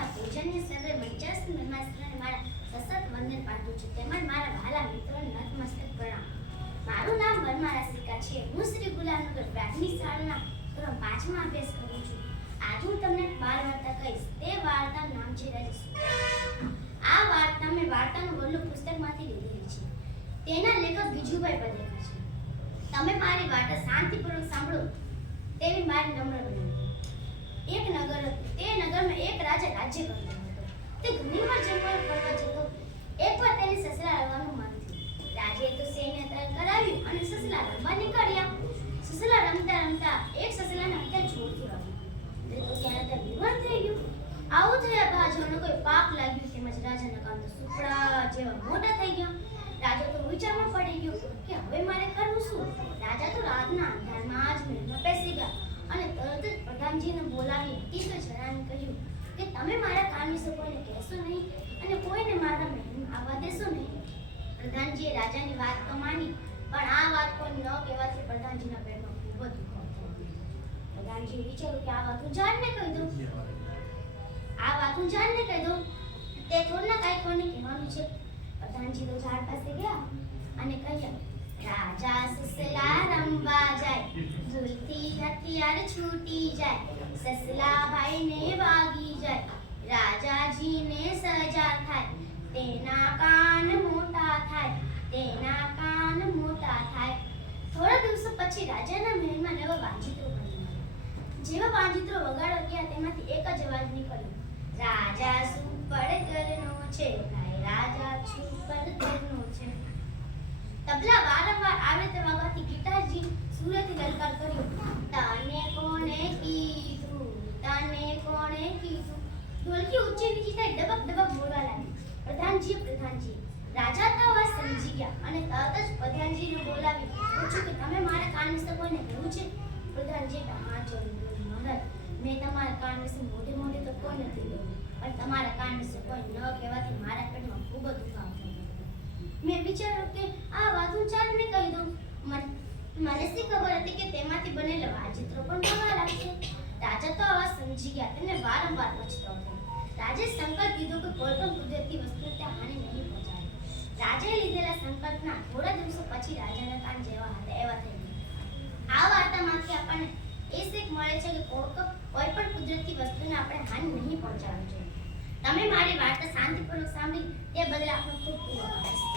તથા પૂજનીય સર્વે મંચસ્થ મહેમાનશ્રીને મારા સશત વંદન પાઠવું છું. તેમજ મારા વહાલા મિત્રોને નતમસ્તક પ્રણામ. મારું નામ વનમાળા સિકા છે. હું શ્રી ગુલાબનગર પ્રાથમિક શાળાના ધોરણ 5માં અભ્યાસ કરું છું. આજે હું તમને બાળ વાર્તા કહીશ. તે વાર્તાનું નામ છે રજસ. આ વાર્તા મેં વાર્તાનું વલ્લું પુસ્તકમાંથી લીધેલી છે. તેના લેખક ગીજુભાઈ પટેલ છે. તમે મારી વાર્તા શાંતિપૂર્વક સાંભળો તેવી મારી નમ્ર વિનંતી. એક નગર હતું. તે નગરમાં એક રાજા રાજ્ય કરતો હતો. તે ઘણીવાર જંગલ ફરવા જતો. એકવાર તેને સસલા રમવાનું મન થયું. રાજાએ તો સૈન્ય તૈયાર કરાવ્યું અને સસલા રમવા નીકળ્યા. સસલા રમતા રમતા એક સસલાને અત્યારે છોડતું આવ્યું. તે તો ત્યાં ત્યાં નિર્વાણ થઈ ગયું. આવું થયા બાદ જાણે કોઈ પાપ લાગ્યું. તેમજ રાજાના કાન તો સુપડા જેવા મોટા થઈ ગયા. રાજા તો વિચારમાં પડી ગયો કે હવે મારે કરવું શું. રાજા તો રાતના અંધારમાં જ મહેલમાં બેસી ગયા અને તરત જ પ્રધાનજીને બોલાવી તીક્ષ્ણ જણાવીને કહ્યું કે તમે મારા કામ વિશે કોઈને કહેશો નહીં અને કોઈને મારા મહેલમાં આવવા દેશો નહીં. પ્રધાનજીએ રાજાની વાત તો માની, પણ આ વાત કોઈ ન કહેવાથી પ્રધાનજીના પેટમાં ખૂબ જ દુખાવો થયો. પ્રધાનજીએ વિચાર્યું કે આ વાત હું જાનને કહી દઉં. તે થોડના કાંઈ કોઈને કહેવાનું છે. પ્રધાનજી તો ઝાડ પાસે ગયા અને કહ્યું, રાજા સસલા રમવા જાય, ભૂલથી હથિયાર છૂટી જાય, સસલા ભાઈને વાગી જાય, રાજાજીને સજા થાય, તેના કાન મોટા થાય, તેના કાન મોટા થાય. થોડા દિવસો પછી રાજાના મહેલમાં નવા વાંજિત્રો બન્યા. જેવા વાંજિત્રો વગાડવા ગયા તેમાંથી એક જ અવાજ નીકળ્યો, રાજા સુપડ કરનો છે ભાઈ, રાજા સુપડ કરનો છે. તબલા વારંવાર આવે તે વગાડતી ગિટારજી સુરેથી લલકાર કર્યો, તને કોણે કીધું, તને કોણે કીધું. ઢોલકી ઊંચી નીચી થઈ ડબક ડબક બોલવા લાગી. પ્રધાનજી રાજા તો અવાજ સમજી ગયા અને તરત જ પ્રધાનજીને બોલાવી પૂછ્યું કે તમે મારા કાન વિશે કોઈને કહેવું છે. પ્રધાનજીએ હાથ જોડી બોલ્યું, મહારાજ, મેં તમારા કાન વિશે મોટી મોટી તો કોઈ નથી બોલ્યું, પણ તમારા કાન વિશે કોઈ ન કહેવાથી મારા પેટમાં ખૂબ જ દુખાવો થયો. મેં વિચાર્યું કે આ વાત હું ચાંદને કહી દઉં. મને શી ખબર હતી કે તેમાંથી બનેલા વાંજિત્રો પણ નવા લાગશે. રાજા તો આવા સમજી ગયા. તેમને વારંવાર પછતાવો થયો. રાજાએ સંકલ્પ લીધો કે કોઈ પણ કુદરતી વસ્તુને ત્યાં હાનિ નહીં પહોંચાડે. રાજાએ લીધેલા સંકલ્પના થોડા દિવસો પછી રાજાના કાન જેવા હતા એવા થઈ ગયા. આ વાર્તામાંથી આપણને એ શીખ મળે છે કે કોઈ પણ કુદરતી વસ્તુને આપણે હાનિ નહીં પહોંચાડવી જોઈએ. તમે મારી વાર્તા શાંતિપૂર્વક સાંભળી તે બદલ આપનો ખૂબ ખૂબ આભાર.